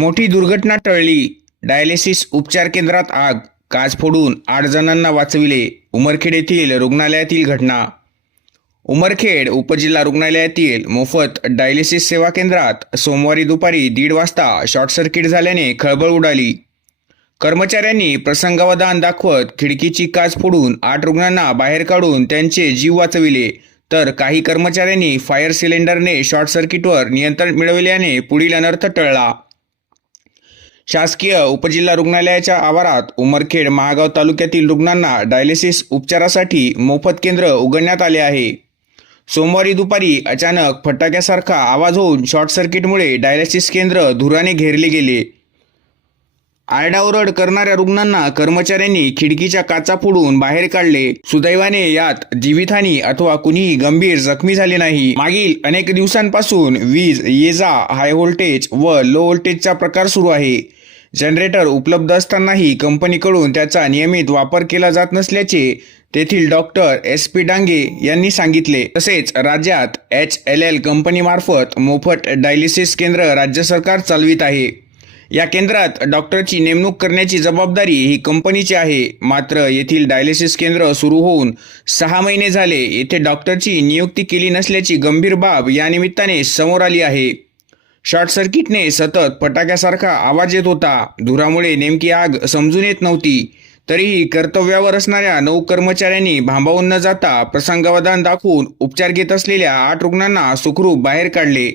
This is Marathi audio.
मोठी दुर्घटना टळली. डायलिसिस उपचार केंद्रात आग, काच फोडून 8 जणांना वाचविले. उमरखेड येथील रुग्णालयातील घटना. उमरखेड उपजिल्हा रुग्णालयातील मोफत डायलिसिस सेवा केंद्रात सोमवारी दुपारी 1:30 वाजता शॉर्ट सर्किट झाल्याने खळबळ उडाली. कर्मचाऱ्यांनी प्रसंगावधान दाखवत खिडकीची काच फोडून 8 रुग्णांना बाहेर काढून त्यांचे जीव वाचविले, तर काही कर्मचाऱ्यांनी फायर सिलेंडरने शॉर्ट सर्किटवर नियंत्रण मिळविल्याने पुढील अनर्थ टळला. शासकीय उपजिल्हा रुग्णालयाच्या आवारात उमरखेड महागाव तालुक्यातील रुग्णांना डायलिसिस उपचारासाठी मोफत केंद्र उघडण्यात आले आहे. सोमवारी दुपारी अचानक फटाक्यासारखा आवाज होऊन शॉर्ट सर्किटमुळे डायलिसिस केंद्र धुराने घेरले गेले. आरडाओरड करणाऱ्या रुग्णांना कर्मचाऱ्यांनी खिडकीच्या काचा फोडून बाहेर काढले. सुदैवाने यात जीवितहानी अथवा कुणीही गंभीर जखमी झाले नाही. मागील अनेक दिवसांपासून वीज ये जा हाय व्होल्टेज व लो व्होल्टेजचा प्रकार सुरू आहे. जनरेटर उपलब्ध असतानाही कंपनीकडून त्याचा नियमित वापर केला जात नसल्याचे तेथील डॉक्टर SP डांगे यांनी सांगितले. तसेच राज्यात HLL कंपनीमार्फत मोफत डायलिसिस केंद्र राज्य सरकार चालवित आहे. या केंद्रात डॉक्टरची नेमणूक करण्याची जबाबदारी ही कंपनीची आहे. मात्र येथील डायलिसिस केंद्र सुरू होऊन 6 महिने झाले, येथे डॉक्टरची नियुक्ती केली नसल्याची गंभीर बाब या निमित्ताने समोर आली आहे. शॉर्ट सर्किटने सतत फटाक्यासारखा आवाज येत होता. धुरामुळे नेमकी आग समजून येत नव्हती. तरीही कर्तव्यावर असणाऱ्या 9 कर्मचाऱ्यांनी भांबावून न जाता प्रसंगावधान दाखवून उपचार घेत असलेल्या 8 रुग्णांना सुखरूप बाहेर काढले.